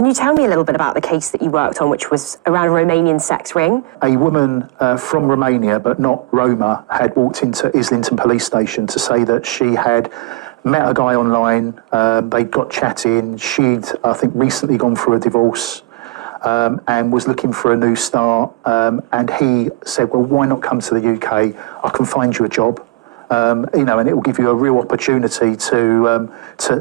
Can you tell me a little bit about the case that you worked on, which was around a Romanian sex ring? A woman from Romania, but not Roma, had walked into Islington police station to say that she had met a guy online, they got chatting, she'd, I think, recently gone through a divorce and was looking for a new start, and he said, well, why not come to the UK? I can find you a job. And it will give you a real opportunity to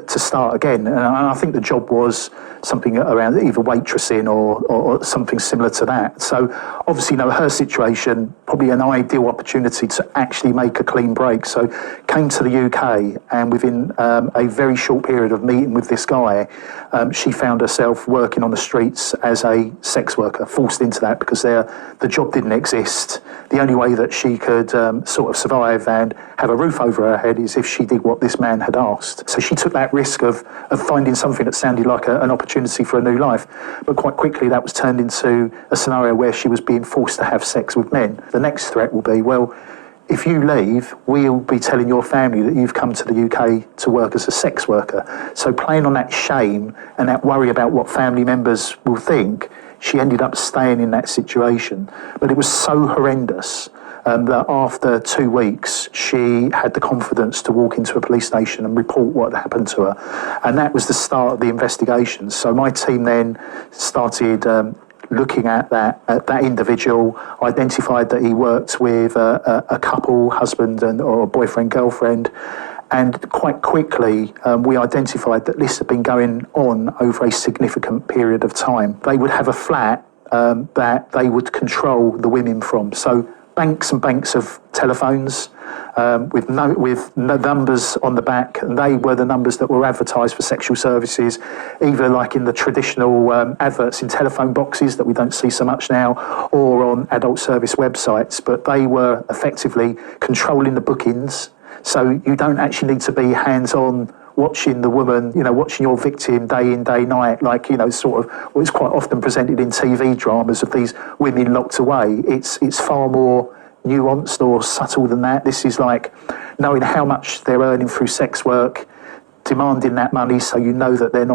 start again. And I think the job was something around either waitressing or something similar to that. So obviously, her situation, probably an ideal opportunity to actually make a clean break. So came to the UK, and within a very short period of meeting with this guy, she found herself working on the streets as a sex worker, forced into that because the job didn't exist. The only way that she could sort of survive and have a roof over her head is if she did what this man had asked. So she took that risk of finding something that sounded like an opportunity for a new life. But quite quickly that was turned into a scenario where she was being forced to have sex with men. The next threat will be, well, if you leave, we'll be telling your family that you've come to the UK to work as a sex worker. So playing on that shame and that worry about what family members will think, she ended up staying in that situation. But it was so horrendous that after 2 weeks, she had the confidence to walk into a police station and report what had happened to her. And that was the start of the investigation. So my team then started looking at that individual, identified that he worked with a couple, husband or boyfriend, girlfriend, and quite quickly we identified that this had been going on over a significant period of time. They would have a flat that they would control the women from. So banks and banks of telephones with numbers on the back, and they were the numbers that were advertised for sexual services, either like in the traditional adverts in telephone boxes that we don't see so much now, or on adult service websites. But they were effectively controlling the bookings, so you don't actually need to be hands-on watching the woman, watching your victim day in, day night, like, sort of what is quite often presented in TV dramas of these women locked away. It's far more nuanced or subtle than that. This is like knowing how much they're earning through sex work, demanding that money so you know that they're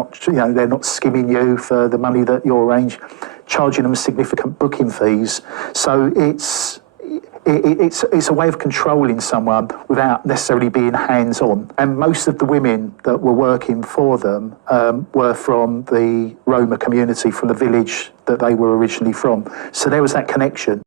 not skimming you for the money that you arrange, charging them significant booking fees. So it's a way of controlling someone without necessarily being hands-on. And most of the women that were working for them were from the Roma community, from the village that they were originally from. So there was that connection.